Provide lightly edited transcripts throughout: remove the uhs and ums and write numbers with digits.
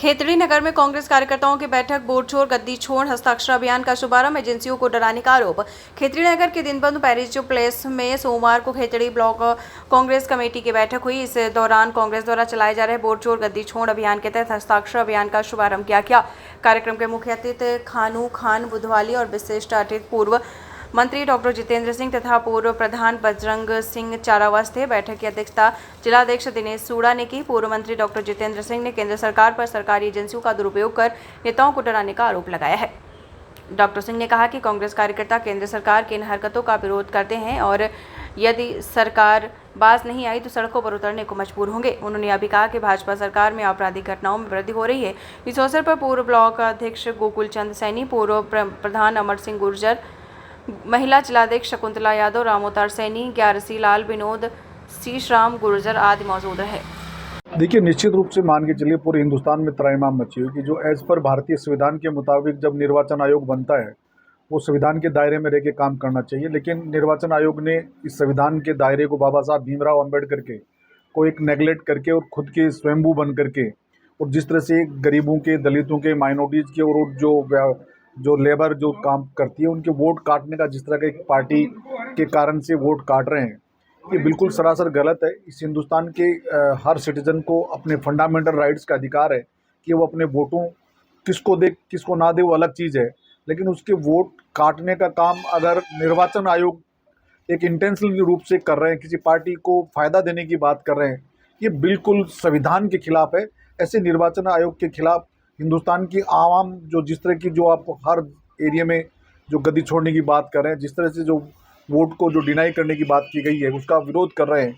खेतड़ी नगर में कांग्रेस कार्यकर्ताओं की बैठक। वोट छोड़ गद्दी छोड़ हस्ताक्षर अभियान का शुभारंभ। एजेंसियों को डराने का आरोप। खेतड़ी नगर के दिनबंधु पैरिस प्लेस में सोमवार को खेतड़ी ब्लॉक कांग्रेस कमेटी की बैठक हुई। इस दौरान कांग्रेस द्वारा चलाए जा रहे वोट छोड़ गद्दी छोड़ अभियान के तहत हस्ताक्षर अभियान का शुभारंभ किया गया। कार्यक्रम के मुख्य अतिथि खानू खान बुधवाली और विशिष्ट अतिथि पूर्व मंत्री डॉक्टर जितेंद्र सिंह तथा पूर्व प्रधान बजरंग सिंह चारावास थे। बैठक की अध्यक्षता जिलाध्यक्ष दिनेश सूड़ा ने की। पूर्व मंत्री डॉक्टर जितेंद्र सिंह ने केंद्र सरकार पर सरकारी एजेंसियों का दुरुपयोग कर नेताओं को डराने का आरोप लगाया है। डॉक्टर सिंह ने कहा कि कांग्रेस कार्यकर्ता केंद्र सरकार की इन हरकतों का विरोध करते हैं और यदि सरकार बाज नहीं आई तो सड़कों पर उतरने को मजबूर होंगे। उन्होंने यह भी कहा कि भाजपा सरकार में आपराधिक घटनाओं में वृद्धि हो रही है। इस अवसर पर पूर्व ब्लॉक अध्यक्ष गोकुल चंद सैनी, पूर्व प्रधान अमर सिंह गुर्जर, महिला जिलाध्यक्ष शकुंतला यादव, रामोतार सैनी, ग्यारसी लाल, विनोद शीशराम गुर्जर आदि मौजूद रहे। देखिए, निश्चित रूप से मान के चलिए पूरे हिंदुस्तान में त्राहिमाम मची हुई कि जो एज पर भारतीय संविधान के मुताबिक जब निर्वाचन आयोग बनता है वो संविधान के दायरे में रह के काम करना चाहिए। लेकिन निर्वाचन आयोग ने इस संविधान के दायरे को बाबा साहब भीमराव अंबेडकर के को एक नेगलेक्ट करके और खुद के स्वयंभू बन करके और जिस तरह से गरीबों के, दलितों के, माइनॉरिटीज़ के और जो लेबर जो काम करती है उनके वोट काटने का जिस तरह का एक पार्टी के कारण से वोट काट रहे हैं, ये बिल्कुल सरासर गलत है। इस हिंदुस्तान के हर सिटीजन को अपने फंडामेंटल राइट्स का अधिकार है कि वो अपने वोटों किसको दे किसको ना दे वो अलग चीज़ है, लेकिन उसके वोट काटने का काम अगर निर्वाचन आयोग एक इंटेंशनल रूप से कर रहे हैं, किसी पार्टी को फ़ायदा देने की बात कर रहे हैं, ये बिल्कुल संविधान के खिलाफ है। ऐसे निर्वाचन आयोग के खिलाफ हिंदुस्तान की आवाम जो जिस तरह की जो आप हर एरिया में जो गद्दी छोड़ने की बात कर रहे हैं, जिस तरह से जो वोट को जो डिनाई करने की बात की गई है उसका विरोध कर रहे हैं,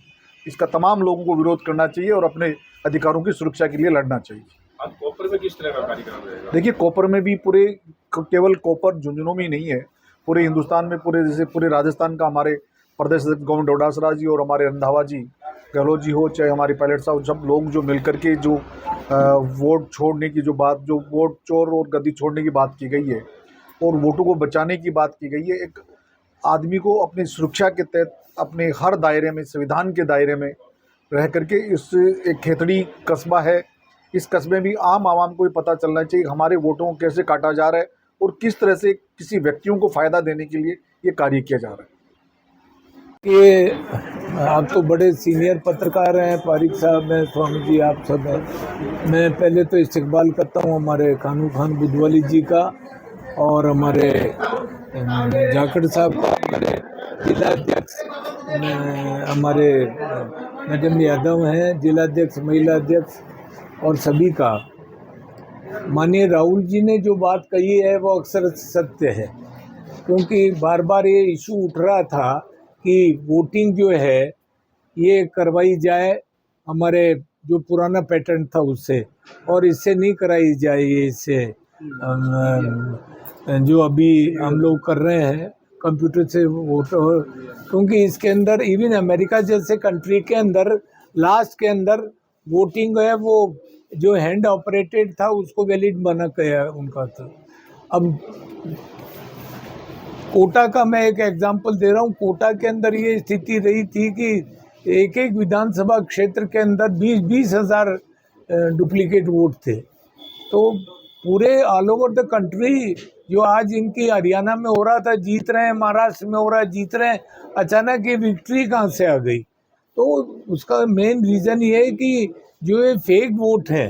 इसका तमाम लोगों को विरोध करना चाहिए और अपने अधिकारों की सुरक्षा के लिए लड़ना चाहिए। आज कोपर में किस तरह का कार्यक्रम रहेगा? देखिए, कोपर में भी पूरे केवल कोपर झुंझुनू में ही नहीं है, पूरे हिंदुस्तान में जैसे पूरे राजस्थान का हमारे प्रदेश अध्यक्ष गोविंद डोटासरा जी और हमारे रंधावा जी, गहलोत जी हो चाहे हमारे पायलट साहब, सब लोग जो मिलकर के जो वोट छोड़ने की जो वोट चोर और गद्दी छोड़ने की बात की गई है और वोटों को बचाने की बात की गई है। एक आदमी को अपनी सुरक्षा के तहत अपने हर दायरे में, संविधान के दायरे में रह करके इस एक खेतड़ी कस्बा है, इस कस्बे में भी आम आवाम को भी पता चलना चाहिए हमारे वोटों को कैसे काटा जा रहा है और किस तरह से किसी व्यक्तियों को फ़ायदा देने के लिए ये कार्य किया जा रहा है। ये आप तो बड़े सीनियर पत्रकार हैं, पारिक साहब हैं, स्वामी जी आप सब हैं। मैं पहले तो इस्तकबाल करता हूँ हमारे खानू खान बुधवाली जी का और हमारे जाखड़ साहब का, हमारे जिलाध्यक्ष हमारे मैडम यादव हैं, जिलाध्यक्ष, महिला अध्यक्ष और सभी का। माननीय राहुल जी ने जो बात कही है वो अक्सर सत्य है, क्योंकि बार बार ये इशू उठ रहा था कि वोटिंग जो है ये करवाई जाए हमारे जो पुराना पैटर्न था उससे, और इससे नहीं कराई जाए, इससे जो अभी हम लोग कर रहे हैं कंप्यूटर से वोट, क्योंकि इसके अंदर इवन अमेरिका जैसे कंट्री के अंदर लास्ट के अंदर वोटिंग है वो जो हैंड ऑपरेटेड था उसको वैलिड बना गया उनका था। अब कोटा का मैं एक एग्जांपल दे रहा हूँ। कोटा के अंदर ये स्थिति रही थी कि एक एक विधानसभा क्षेत्र के अंदर 20-20 हज़ार डुप्लीकेट वोट थे। तो पूरे ऑल ओवर द कंट्री जो आज इनकी हरियाणा में हो रहा था जीत रहे हैं, महाराष्ट्र में हो रहा है जीत रहे हैं, अचानक ये विक्ट्री कहाँ से आ गई? तो उसका मेन रीज़न ये है कि जो ये फेक वोट है,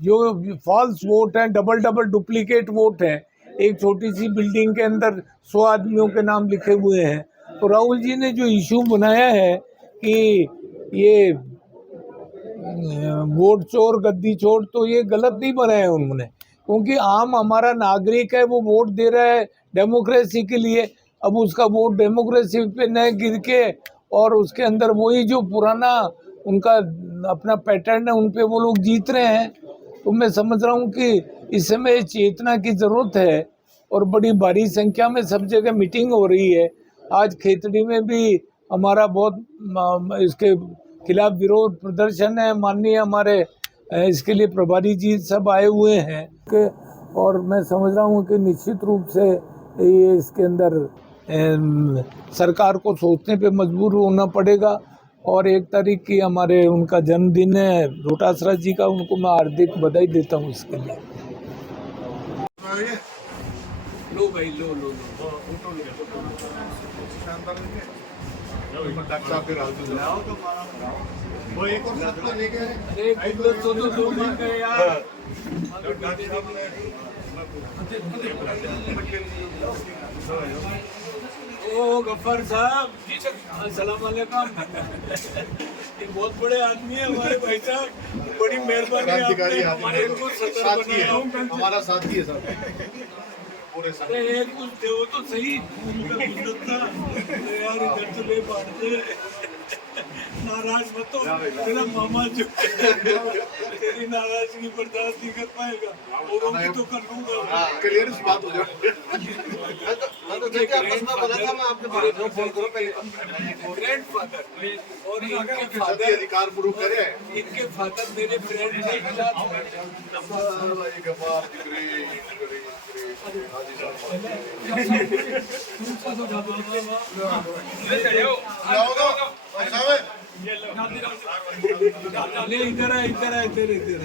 जो फॉल्स वोट है, डबल डुप्लीकेट वोट है, एक छोटी सी बिल्डिंग के अंदर 100 आदमियों के नाम लिखे हुए हैं। तो राहुल जी ने जो इशू बनाया है कि ये वोट चोर गद्दी चोर, तो ये गलत नहीं बनाया है उन्होंने, क्योंकि आम हमारा नागरिक है, वो वोट दे रहा है डेमोक्रेसी के लिए। अब उसका वोट डेमोक्रेसी पे न गिर के और उसके अंदर वही जो पुराना उनका अपना पैटर्न है उन पे वो लोग जीत रहे हैं। तो मैं समझ रहा हूँ कि इस समय चेतना की ज़रूरत है और बड़ी भारी संख्या में सब जगह मीटिंग हो रही है। आज खेतड़ी में भी हमारा बहुत इसके खिलाफ विरोध प्रदर्शन है। माननीय हमारे इसके लिए प्रभारी जी सब आए हुए हैं और मैं समझ रहा हूँ कि निश्चित रूप से ये इसके अंदर सरकार को सोचने पे मजबूर होना पड़ेगा और 1 तारीख की हमारे उनका जन्मदिन है रोटासरा जी का, उनको मैं हार्दिक बधाई देता हूँ इसके लिए। लो भाई लो लो लो डॉक्टर साहब फिर वो एक और साथ में लेके अरे कुछ तो 2 दिन गए यार। ओ गफ्फार साहब, अस्सलाम वालेकुम। ये बहुत बड़े आदमी है हमारे भाई साहब, बड़ी मेहरबानी क्रांतिकारी आपने आदमी हमारे को सतर साथी है, बनाया। हमारा साथी है सब पूरे साथ। अरे एक कुछ दे तो सही, उनका गुजरत था। अरे यार इधर तो ले बांटते, नाराज मत हो, तेरा मामा जो तेरी नाराजगी बर्दाश्त नहीं कर पाएगा, औरों की तो कर लूंगा। क्लियर सी बात हो जाए। मैं तो देखिए आपस में बोला था, मैं आपके बारे में फोन करो पहले। ग्रैंडफादर और इनके सभी फादर, अधिकार प्रूव करे। इनके फादर मेरे फ्रेंड थे। ले इधर आ, इधर आ, इधर इधर।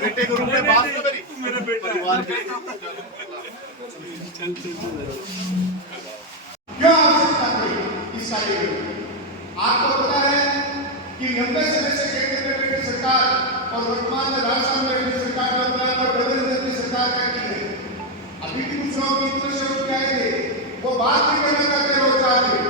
बेटे के रूप में बात तो मेरी मेरा बेटा परिवार के चल चल चल। क्या आवश्यकता थी इस कार्य की? आपको पता है कि 90 समय से केंद्र में बीजेपी सरकार और वर्तमान में राजस्थान में बीजेपी सरकार का प्लान और डबल की सरकार का की है। अभी भी कुछ लोग मित्र से उठ के आए थे, वो बात नहीं करना चाहते रोजगार की,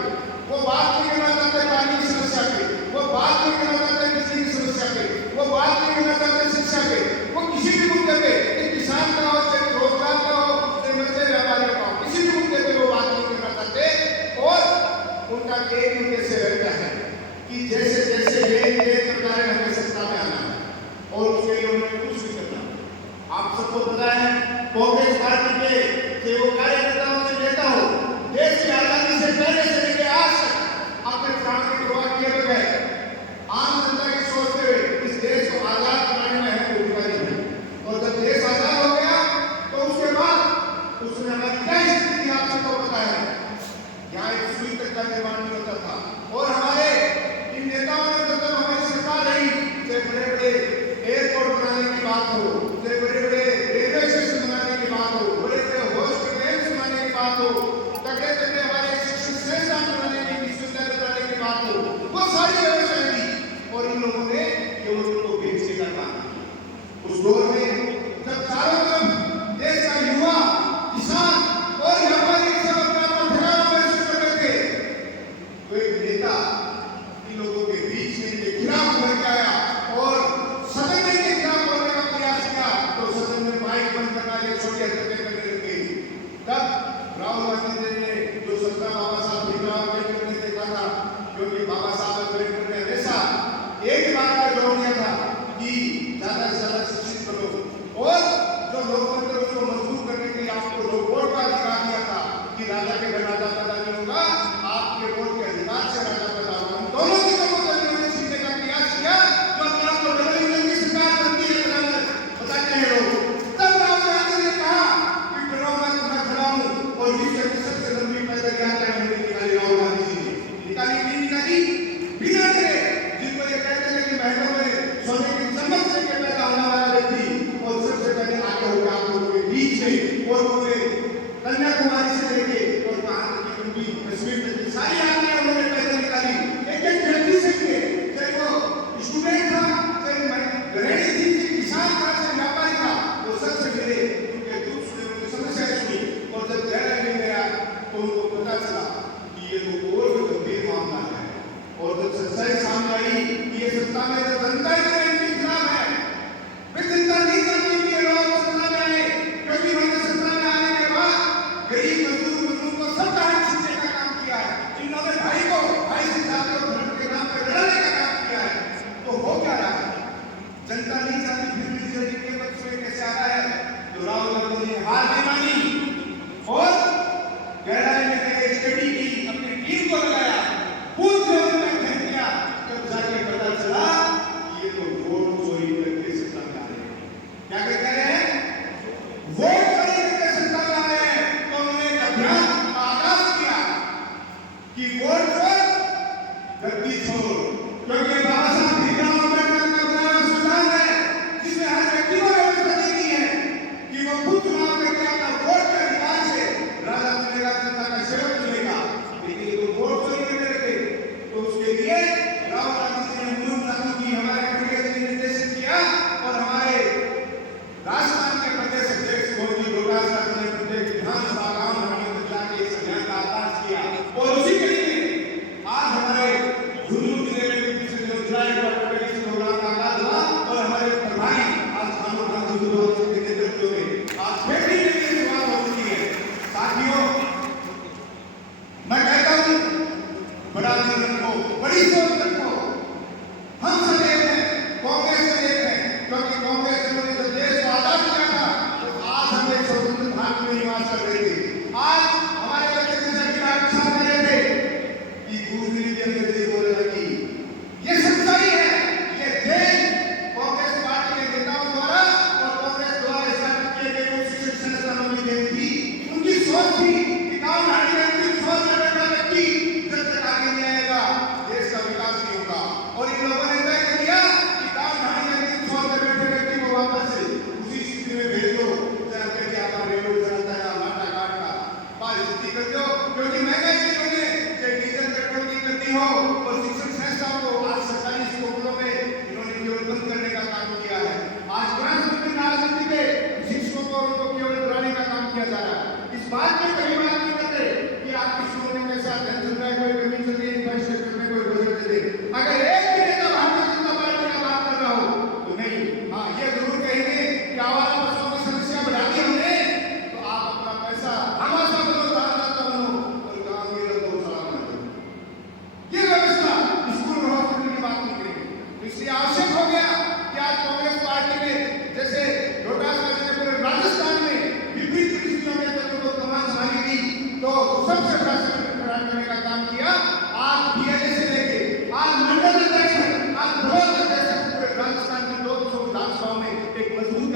वो बात नहीं करना चाहते पानी की समस्या की, वो बात नहीं करना चाहते बिजली की समस्या की, वो बात नहीं करना चाहते शिक्षा की, वो किसी भी मुद्दे पे, किसान का हो, चाहे रोजगार का हो, चाहे मछली व्यापारियों का हो, किसी भी मुद्दे पे वो बात नहीं करना चाहते। और उनका एक उद्देश्य रहता है कि जैसे जैसे ये सरकार हमें सत्ता में आना है और उसके लिए उन्होंने कुछ भी करना। आप सबको पता है कांग्रेस पार्टी के जो कार्यकर्ताओं से नेता हो, देश की आजादी से पहले से लेकर आज तक अपने प्राण की परवाह किए बगैर आम जनता की सोच से इस देश को आजाद बनाने में है भूमिका निभाई। और जब देश आजाद हो गया तो उसके बाद उसने हमारी क्या स्थिति थी आप सबको पता है। यहाँ एक सुई तक का निर्माण नहीं होता था और हमारे इन नेताओं ने जब तक हमारी सरकार रही, चाहे बड़े बड़े एयरपोर्ट बनाने की बात हो, चाहे बड़े बड़े रेलवे स्टेशन बनाने की बात हो, बड़े बड़े हॉस्पिटल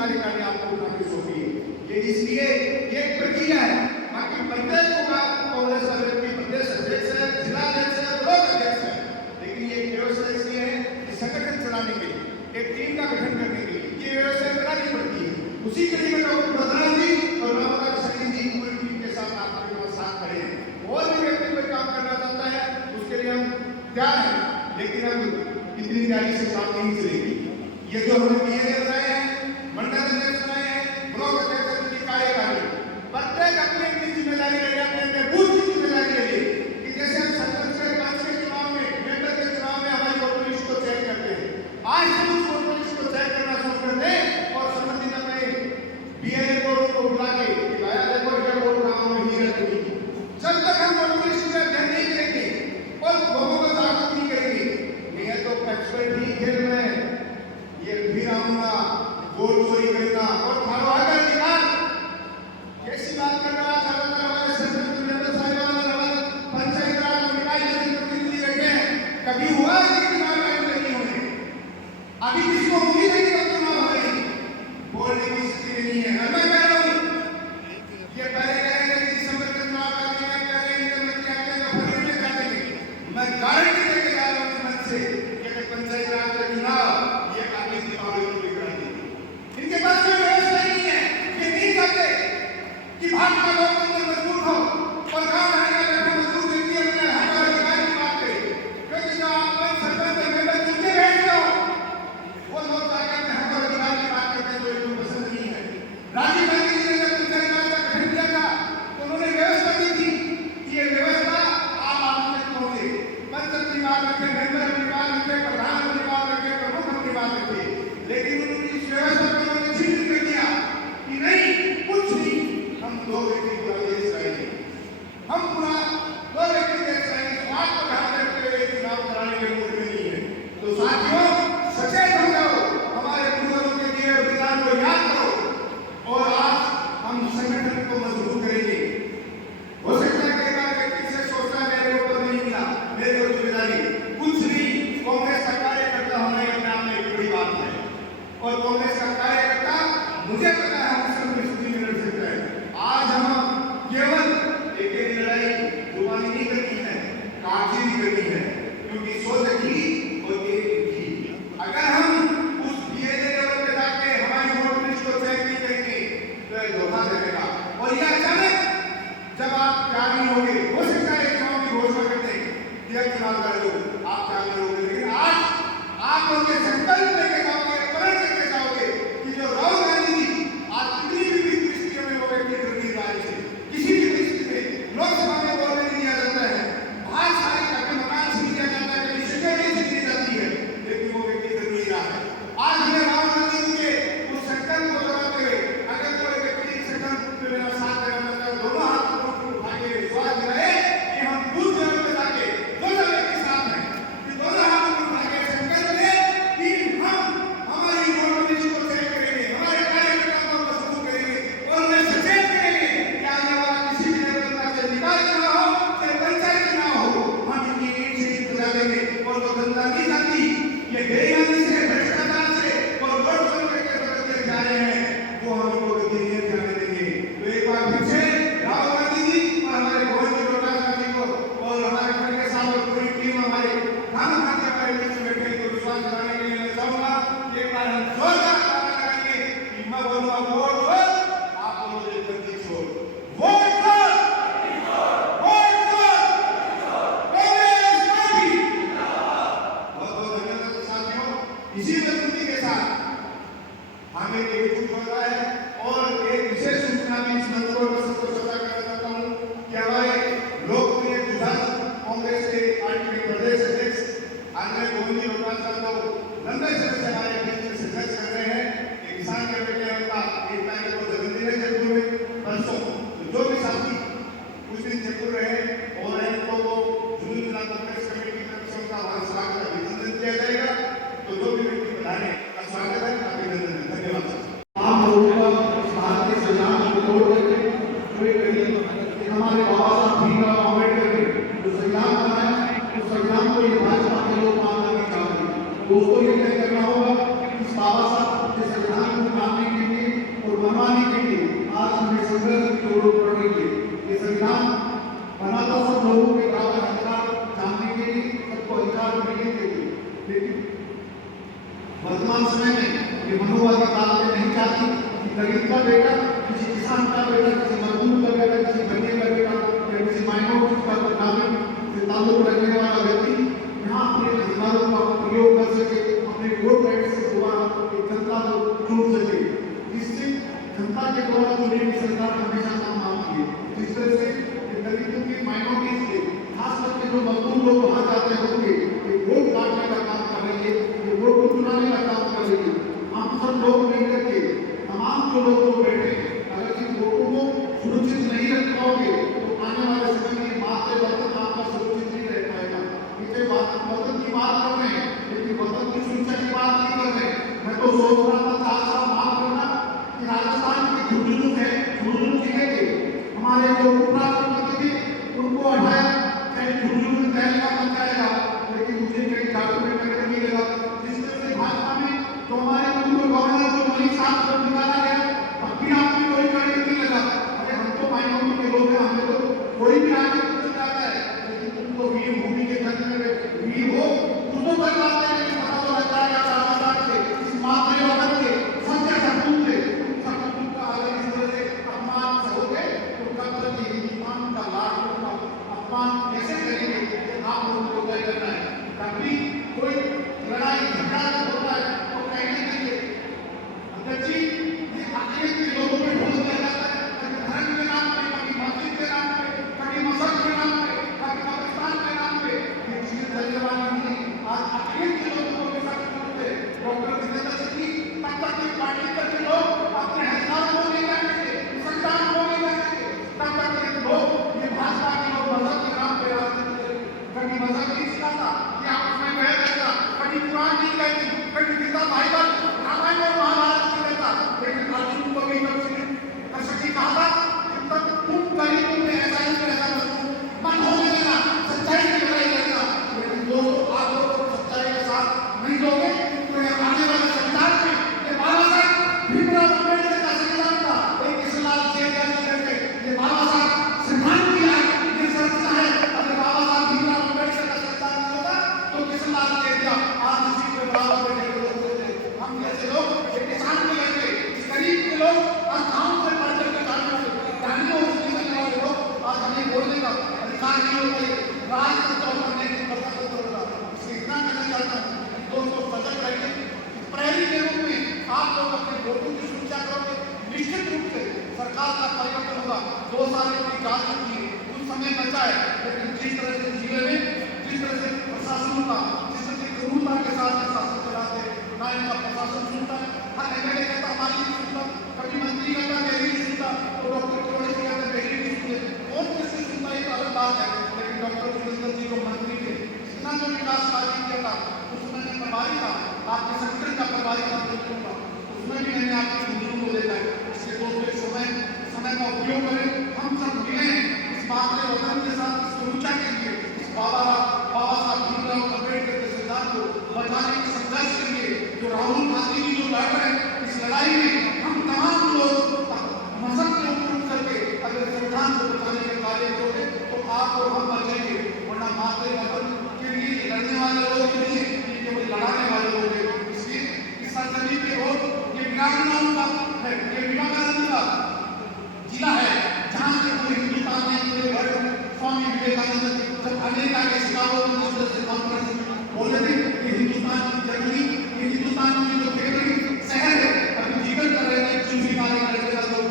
कार्यकारिणी आपको उठा के सौंपी है। ये इसलिए ये एक प्रक्रिया है। बाकी प्रत्येक को कांग्रेस का व्यक्ति प्रदेश अध्यक्ष है, जिला अध्यक्ष है, ब्लॉक अध्यक्ष है, लेकिन ये व्यवस्था इसलिए है कि संगठन चलाने के लिए, एक टीम का गठन करने के लिए ये व्यवस्था बनानी पड़ती है। उसी के लिए डॉक्टर प्रधान जी और रामदास सैनी जी पूरी टीम के साथ आपके साथ खड़े हैं। और भी व्यक्ति कोई काम करना चाहता है उसके लिए हम तैयार हैं, लेकिन अब इतनी तैयारी से काम नहीं चलेगी। ये जो हमने पीएलए बनाए हैं, मंडल अध्यक्ष बनाए हैं, ब्लॉक अध्यक्ष की कार्यकारिणी, प्रत्येक अपनी अपनी जिम्मेदारी ले, अपने बूथ की जिम्मेदारी ले, कि जैसे हम सरपंच के पंच के चुनाव में, मेंबर के चुनाव में हमारी वोटर लिस्ट को चेक करते हैं, आज हम उस वोटर लिस्ट को चेक करना शुरू कर दें और संबंधित अपने बीएलए को बुला के दिखाया देखो ये वोट गांव में ही रहती। जब तक हम वोटर लिस्ट में अध्ययन नहीं करेंगे और लोगों को जागरूक नहीं करेंगे, मैं तो एक्सपर्ट नहीं खेल में ये फिर आऊंगा वोट चोरी करना और थारो आकर निकाल कैसी बात कर रहा था। हमारे सरपंच मेंबर साहिबान पंचायत राज में निकाय जैसे प्रतिनिधि बैठे हैं, कभी हुआ कि चुनाव नहीं होने, अभी किसी को उम्मीद है कि चुनाव होगी, बोलने की स्थिति नहीं है। मैं कह रहा हूँ ये पहले कहेंगे कि दिसंबर में चुनाव का निर्णय करेंगे, मैं गारंटी देके जा रहा हूँ मंच से कि पंचायत राज का चुनाव ये आगे दीपावली को बिगड़ा देंगे। इनके पास कोई व्यवस्था नहीं है, ये नहीं चाहते कि भाजपा लोकतंत्र मजबूत हो और गांव रहने का मजबूत व्यक्ति अपने हक और अधिकार की बात करे, क्योंकि जो आप सरपंच मेंबर चुनते बैठते हो वो लोग जाकर अपने हक और अधिकार की बात करते हैं, जो इनको पसंद नहीं है। राजीव गांधी जी ने जब पंचायत राज का गठन किया था तो उन्होंने व्यवस्था दी थी कि ये व्यवस्था आप आदमी तक पहुंचे, पंच अपनी बात रखे, मेंबर अपनी बात रखे, प्रधान अपनी बात रखे, प्रमुख अपनी बात रखे, लेकिन उन्होंने इस व्यवस्था को उन्होंने छिन्न कर दिया कि नहीं कुछ नहीं, हम दो व्यक्ति पूरा देश चलाएंगे, हम पूरा दो व्यक्ति देश चलाएंगे, स्वार्थ को ध्यान रखते हुए चुनाव कराने के मूड में नहीं है। तो साथियों सचेत हो जाओ, हमारे पूर्वजों के दिए विधान को याद करो और आज हम संगठन को मजबूत करेंगे। हो सकता है कई बार व्यक्ति से सोचना मेरे ऊपर नहीं मिला, मेरे को जिम्मेदारी कुछ नहीं, कांग्रेस का कार्यकर्ता होना अपने आप में एक बड़ी बात है और कांग्रेस का कार्यकर्ता मुझे पता है हम सब स्थिति में लड़ सकता है। आज हम केवल एक लड़ाई जुबानी नहीं करनी है, कागजी भी करनी है, क्योंकि सोच की और एक की। अगर हम उस बीएलए लेवल पे जाके हमारी वोटर लिस्ट को चेक नहीं करेंगे तो ये धोखा देगा और ये अचानक जब आप तैयार नहीं होंगे, हो सकता है चुनाव की घोषणा करते हैं कि अब चुनाव कर लो, आप तैयार करोगे, लेकिन आज आप लोग ये संकल्प लेके जाओगे, प्रण करके जाओगे कि जो राहुल गांधी जी आज कितनी भी परिस्थितियों में वो व्यक्ति विरोधी राज्य से किसी भी परिस्थिति में लोकसभा में बोलने नहीं दिया जाता है, बहुत सारे कभी मकान से दिया जाता है, कभी सिक्योरिटी से दी जाती है, लेकिन वो व्यक्ति कर नहीं रहा है। आज मैं राहुल गांधी जी के उस संकल्प को दोहराते हुए अगर कोई व्यक्ति इस संकल्प में मेरा साथ देना चाहता है, दोनों हाथ आगे विश्वास दिलाए कि हम बूथ लेवल पे जाके दोनों व्यक्ति साथ हैं, कि दोनों हाथ आगे संकल्प ले कि हम हमारी वोटर लिस्ट को चेक करेंगे, हमारे कार्यकर्ताओं को मजबूत करेंगे और उन्हें सचेत करेंगे कि आने वाला किसी भी लेवल का चाहे निकाय चुनाव हो चाहे पंचायत चुनाव हो, हम इनकी ईट से ईट बजा देंगे और वो जनता नहीं चाहती ये बेईमानी से, भ्रष्टाचार से और वोट चोरी करके बदलते जा रहे हैं, वो हम इनको नहीं जाने देंगे। तो एक बार फिर से राहुल गांधी जी और हमारे गोविंद डोटासरा जी को और हमारे खड़गे साहब और पूरी टीम हमारे खाना खाते हमारे बीच में बैठे को विश्वास दिलाने के लिए मैं चाहूंगा एक बार हम जोरदार ताली लगाएंगे कि मैं बोलूंगा वोट छोड़, आप बोलोगे गद्दी छोड़, वोट छोड़, वोट छोड़, कांग्रेस पार्टी। बहुत बहुत धन्यवाद साथियों। इसी मजबूती के साथ हमें एक कुछ हो रहा है और एक विशेष सूचना भी इस मंच पर सबको साझा करना चाहता हूँ कि हमारे लोकप्रिय जुझारू कांग्रेस के पार्टी के प्रदेश अध्यक्ष आदरणीय गोविंद डोटासरा जो लंबे समय से हमारे बीच में संघर्ष कर रहे हैं, एक किसान के बेटे उनका एक तारीख को जन्मदिन है जयपुर में परसों, तो जो भी साथी कुछ दिन जयपुर रहे और इनको वो जून जिला कांग्रेस कमेटी की तरफ से उनका वहां स्वागत अभिनंदन किया जाएगा। तो जो भी व्यक्ति पधारे का स्वागत है, अभिनंदन है। धन्यवाद। आप लोगों का भारतीय संविधान को तोड़ करके पूरे करिए कि हमारे बाबा साहब भीमराव अम्बेडकर ने जो संविधान बनाया उस संविधान को ये भाजपा के लोग मानना नहीं चाहते। दोस्तों ये तय करना होगा कि इस बाबा साहब के संविधान को मानने के लिए गरीब का बेटा, किसी किसान का बेटा, किसी मजदूर का बेटा, किसी बनिए का बेटा या किसी माइनॉरिटी का ग्रामीण से ताल्लुक रखने वाला व्यक्ति यहाँ अपने अधिकारों का प्रयोग कर सके, अपने वोट राइट से दोबारा एक जनता को चुन सके, जिससे जनता के द्वारा चुनी हुई सरकार हमेशा काम आती है। जिस तरह से गरीबों की माइनॉरिटीज के खास करके जो मजदूर लोग वहाँ जाते होंगे, ये वोट काटने का काम कर रही है, ये वोट को चुनाने का काम कर रही है। हम सब लोग मिलकर के तमाम जो लोग बैठे, अगर इन वोटों को सुरक्षित नहीं रख पाओगे तो आने वाले समय में मात्र वतन आपका सुरक्षित नहीं रह पाएगा। इसे वतन की बात कर रहे हैं, लेकिन वतन की सुरक्षा की बात नहीं कर रहे। मैं तो सोच रहा था, चाचा माफ करना, कि राजस्थान के झुंझुनू है, झुंझुनू जिले के हमारे जो उपराष्ट्रपति थे उनको हटाया, चाहे झुंझुनू में तहल का बन जाएगा, लेकिन मुझे कहीं डॉक्यूमेंट करके नहीं लगा। जिस तरह से भाजपा में तो हमारे पूर्व गवर्नर जो मलिक साहब को निकाला गया, तब भी आपने कोई करके नहीं लगा। अरे हम तो माइनॉरिटी के लोग हैं, हमें तो कोई भी आगे निकल जाता है, लेकिन तुम तो वीर भूमि के जन्म में वीर हो, उसको कर पाते हैं। लेकिन पता तो लगता है चार से इस मातृ वतन के सच्चे सपूत थे, सपूत का अगर इस तरह से अपमान सहोगे तो कब तक ये हिंदुस्तान का लाड का अपमान कैसे करेंगे, आप लोगों को तय करना है। ताकि कोई लड़ाई झगड़ा होता है तो कहने के लिए अध्यक्ष जी, ये अखिलेश के लोगों में ढोल दिया जाता है, कभी धर्म के नाम पे, कभी मस्जिद के नाम पे, कभी मजहब के नाम पे, कभी पाकिस्तान के नाम पे, ये चीजें चलने वाली नहीं। आज अखिलेश के लोगों को भी सख्त करते डॉक्टर जितेंद्र सिंह, तब तक ये पार्टी के लोग अपने हथियार को नहीं रखेंगे, संविधान को नहीं रखेंगे, तब तक ये लोग, ये भाजपा के लोग मजहब के नाम पे राजनीति करेंगे। कभी मजहब नहीं सिखाता कि आप उसमें बह रहता, कभी कुरान नहीं कहती, कभी गीता बाइबल रामायण और महाभारत नहीं कहता, लेकिन अर्जुन को भी कभी कहा था कि तब तुम गरीबों में ऐसा ही ऐसा मन होने देना, सच्चाई की लड़ाई करना। लेकिन दोस्तों, आप लोग सच्चाई के साथ नहीं दोगे तो ये आने वाले संविधान में ये बाबा साहब भीमराव अम्बेडकर का संविधान था, एक इसलाम से करके ये बाबा साहब सिद्धांत किया, ये संरचना है। अगर बाबा साहब भीमराव अम्बेडकर का संविधान नहीं होता तो किस लाल दे दिया, आज इसी पे बराबर बैठे लोग होते। हम जैसे लोग ये किसान के लड़के, इस गरीब के लोग, आज गाँव से पढ़ करके जाने वाले कहानियों से निकलने वाले लोग, आज हमें बोलने का अधिकार नहीं होता है, राजनीति करने की पता नहीं होता। इसलिए इतना कहना चाहता हूँ, दोस्तों सजग रहिए। प्रहरी के रूप में आप लोग अपने वोटों की सुरक्षा करोगे, निश्चित रूप से सरकार का परिवर्तन होगा। 2 साल की जांच की कुछ समय बचा है, लेकिन जिस तरह से जिले में, जिस तरह से प्रशासन का, जिस तरह से क्रूरता के साथ शासन चलाते, ना इनका प्रशासन सुनता है, हर एमएलए कहता हमारी नहीं सुनता, कभी मंत्री कहता मेरी नहीं सुनता, तो डॉक्टर तिवारी जी कहते मेरी नहीं सुनते, कौन किसकी सुनता है तो अलग बात है। लेकिन डॉक्टर जितेंद्र जी को मंत्री थे, इतना जो विकास कार्य किया था, उसमें मैं प्रभारी था, आपके संगठन का प्रभारी था, उसमें भी मैंने आपकी झुंझुनू को देखा है। इसके दोस्तों समय का उपयोग करें, हम सब मिलें इस मातृ वतन के साथ सुरक्षा के लिए, इस बाबा साहब भीमराव अम्बेडकर के सिद्धांत को बचाने के संघर्ष के लिए जो राहुल गांधी जी जो लड़ रहे हैं, इस लड़ाई में हम तमाम लोग मजहब के ऊपर उठ करके अगर संविधान को बचाने के कार्य करोगे तो आप और हम बचेंगे, वरना मातृ वतन के लिए लड़ने वाले लोग नहीं है, केवल लड़ाने वाले लोग हैं। इसलिए इस सरजमी के ओर ये वीरांगनाओं का है, ये विवेकानंद का जिला है, जहाँ से पूरे हिंदुस्तान में पूरे वर्ल्ड में स्वामी विवेकानंद जब अमेरिका के शिकागो में कॉन्फ्रेंस बोले थे कि हिंदुस्तान की जननी, ये हिंदुस्तान की जो फेवरेट शहर है, अभी जिक्र कर रहे थे चुनी वाले लड़के का लोग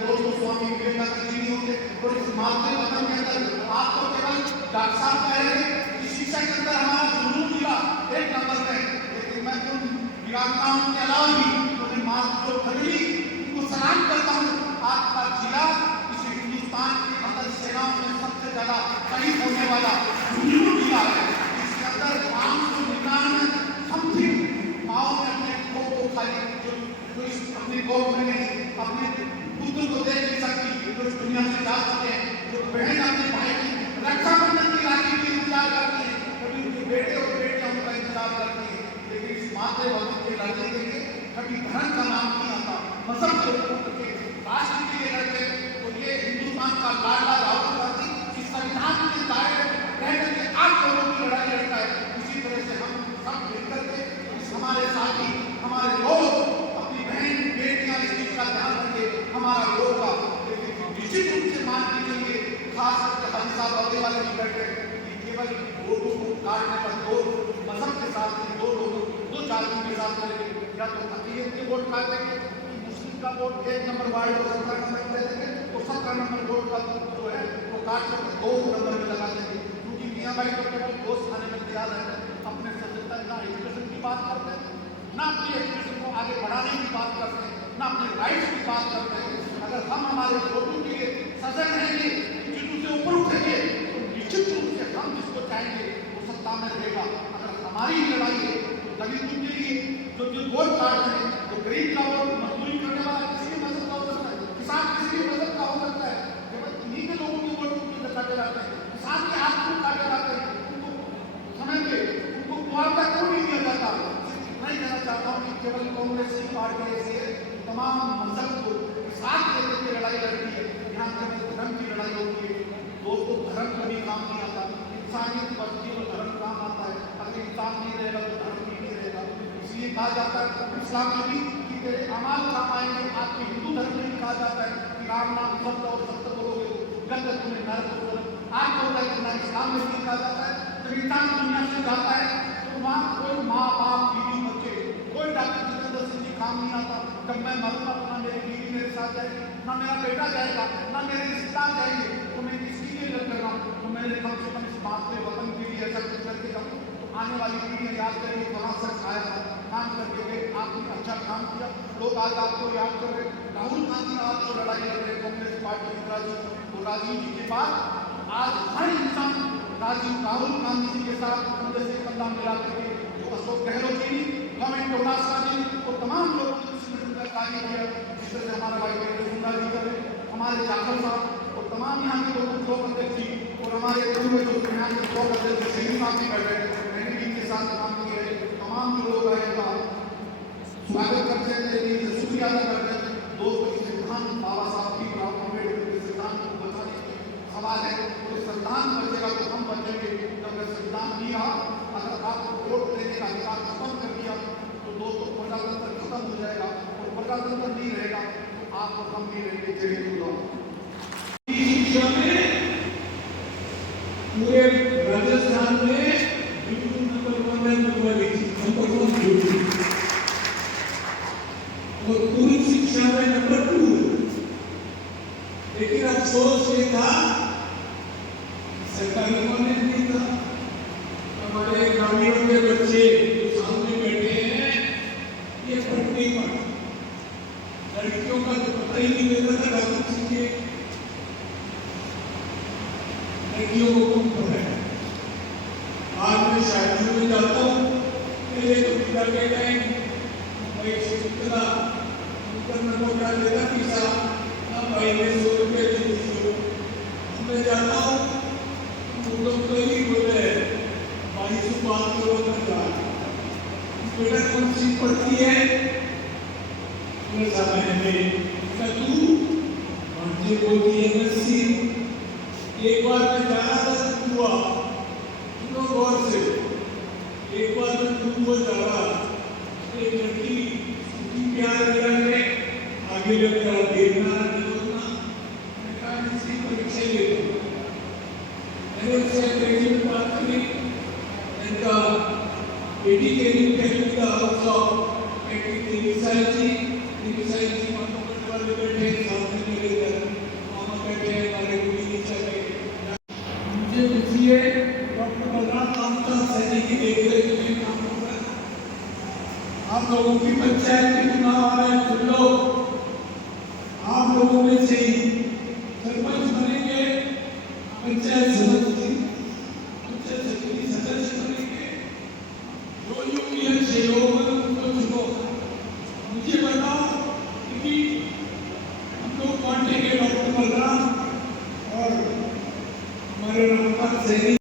दोस्तों स्वामी विवेकानंद जी नहीं होते। और इस मातृ वतन के अंदर आप तो केवल डॉक्टर साहब कह रहे थे कि शिक्षा के अंदर हमारा झुंझुनू जिला 1 नंबर पे, लेकिन मैं उन वीरांगनाओं के अलावा भी उन्हें मातृ जो खड़ी उनको सलाम करता हूँ। आपका जिला इस हिंदुस्तान के अंदर सेनाओं में सबसे ज्यादा शहीद होने वाला झुंझुनू जिला है। इसके अंदर 599 समथिंग माओ ने अपने को खाली जो अपनी गौ में नहीं, अपने पुत्र को देख नहीं सकती, जो इस दुनिया से जा चुके हैं, जो बहन अपने भाई की रक्षाबंधन की राखी की इंतजार करती है, कभी उनके बेटे और बेटियां उनका इंतजार करती है। लेकिन इस मातृ वतन के लड़ने के लिए कभी धर्म का नाम नहीं आता, मजहब के राष्ट्र के लिए लड़ते। तो ये हिंदुस्तान का लाडला राहुल गांधी इस संविधान के दायरे में रह करके आप लोगों की लड़ाई लड़ता है। इसी तरह से हम सब मिलकर के हमारे साथी, हमारे लोग, अपनी बहन नहीं बैठे कि केवल वोटों को काटने पर दो मजहब के साथ दो लोगों दो जातियों के साथ करेंगे, या तो अक़ीदत के वोट काटेंगे, मुस्लिम का वोट 1 नंबर वार्ड और 17 नंबर दे देंगे, तो 17 नंबर वोट का जो है वो काट कर 2 नंबर में लगा देंगे। क्योंकि मियाँ भाई तो केवल दोस्त खाने में तैयार रहते हैं, अपने सदस्यता ना एजुकेशन की बात करते हैं, ना अपनी एजुकेशन को आगे बढ़ाने की बात करते हैं, ना अपने राइट्स की बात करते हैं। अगर हम हमारे वोटों के लिए सजग रहेंगे, चीजों से ऊपर उठेंगे, तो निश्चित रूप से हम जिसको चाहेंगे वो सत्ता में रहेगा। अगर हमारी लड़ाई है तो दलितों के लिए जो वोट काट रहे हैं, तो गरीब का वोट मजदूरी करने वाला किसी भी मदद का हो सकता है, किसान किसी भी मदद का हो सकता है, केवल इन्हीं के लोगों के वोट उनको काटे जाते हैं, किसान के हाथ को काटे जाते हैं, उनको समय पे उनको मुआवजा क्यों नहीं दिया जाता। मैं कहना चाहता हूँ कि केवल कांग्रेस की पार्टी ऐसी है तमाम मजहब को साथ लेकर के लड़ाई लड़ती है, यहाँ केवल धर्म की लड़ाई होती है। दोस्तों, धर्म कभी काम नहीं आता, इंसानियत बचती है तो धर्म काम आता है, अगर इंसान नहीं रहेगा तो धर्म भी नहीं रहेगा। इसलिए कहा जाता है इस्लाम में भी कि तेरे अमाल काम आएंगे। आपके हिंदू धर्म में भी कहा जाता है कि राम नाम सत्य और सत्य बोलोगे गंगा तुम्हें नरक होगा। आपको होता है कि इस्लाम में भी कहा जाता है जब इंसान दुनिया से जाता है तो वहाँ कोई माँ बाप बीवी बच्चे कोई डॉक्टर की तरह से काम नहीं आता। जब मैं मरूंगा तो ना मेरी बीवी मेरे साथ जाएगी, ना मेरा बेटा जाएगा, ना मेरे रिश्तेदार जाएंगे, तो मैं किसकी लिए लड़ कर रहा हूँ। तो मैंने कम से कम इस बात पे वतन के लिए ऐसा कुछ करके जाऊँ तो आने वाली पीढ़ी याद करेगी वहाँ से आया था काम करके गए, आपने अच्छा काम किया, लोग आज आपको याद कर रहे। राहुल गांधी आज जो लड़ाई लड़ रहे कांग्रेस पार्टी तो राजीव जी के बाद आज हर इंसान राहुल गांधी जी के साथ कंधे से कंधा मिला करके जो अशोक गहलोत जी, गवर्नमेंट डोडासा जी और तमाम लोगों ने संगठन का कार्य किया, जिस तरह से हमारा भाई सुंदर जी करे, हमारे जाफर साहब और तमाम यहाँ के लोगों को अध्यक्ष जी और हमारे पूर्व जो यहाँ के ब्लॉक अध्यक्ष श्री साहब जी बैठे, मैंने भी इनके साथ काम किए है। तमाम जो लोग आए का स्वागत करते हैं, शुक्रिया अदा करते हैं। दोस्तों, संविधान बाबा साहब भीमराव अम्बेडकर के संविधान को बचाने की सवाल है, तो संविधान बचेगा तो हम बचेंगे। जब संविधान नहीं रहा, अगर आपको वोट देने का अधिकार खत्म कर दिया तो दोस्तों प्रजातंत्र खत्म हो जाएगा, और प्रजातंत्र नहीं रहेगा तो आप और हम नहीं रहेंगे। जय हिंद। शिक्षा में पूरे राजस्थान में नंबर 1 है, नंबर 1 और पूरी शिक्षा में नंबर 2। लेकिन अफसोस ये था सरकारी कॉलेज नहीं था। हमारे ग्रामीणों के बच्चे जो सामने बैठे हैं ये पढ़ नहीं पाते, लड़कियों का तो पता ही नहीं देता था डॉक्टर सीखे, लड़कियों को कम पढ़ाया। आज मैं शादियों में जाता हूँ, पहले तो पिता के टाइम भाई इतना को क्या देता पैसा, अब भाई ने 100 रुपये दे दीजिए। मैं जाता हूँ वो लोग तो ही बोले 2200 बात करो करता बेटा कौन सी पढ़ती है, समय में तू मुझे बोलती है MSc। एक बार मैं जा रहा था हुआ सुनो गौर से, एक बार मैं हुआ जा रहा, एक लड़की प्यार में आगे लगता देखना देखना, मैं कहा इसकी परीक्षा ले लो। मैंने उससे अंग्रेजी में बात करी, इनका एडिटिंग टेक्निक का हाउस ऑफ मिसाइल जी मानो करने वाले बैठे सामने मेरे घर मामा बैठे हमारे गुली नीचे बैठे। मुझे पूछिए डॉक्टर बलराम कामता सैनिक की देखरेख के लिए काम कर रहा है। आप लोगों की पंचायत के चुनाव आ रहे हैं, सुन लो, आप लोगों में से सरपंच बनेंगे, पंचायत सदस्य बनेंगे, जो यूनियन से लोग उनको चुनो। मुझे बताओ कि हम लोग बांटेंगे डॉक्टर बलराम और हमारे रामपाल सैनी।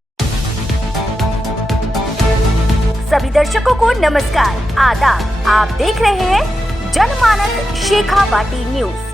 सभी दर्शकों को नमस्कार, आदाब। आप देख रहे हैं जनमानस शेखावाटी न्यूज।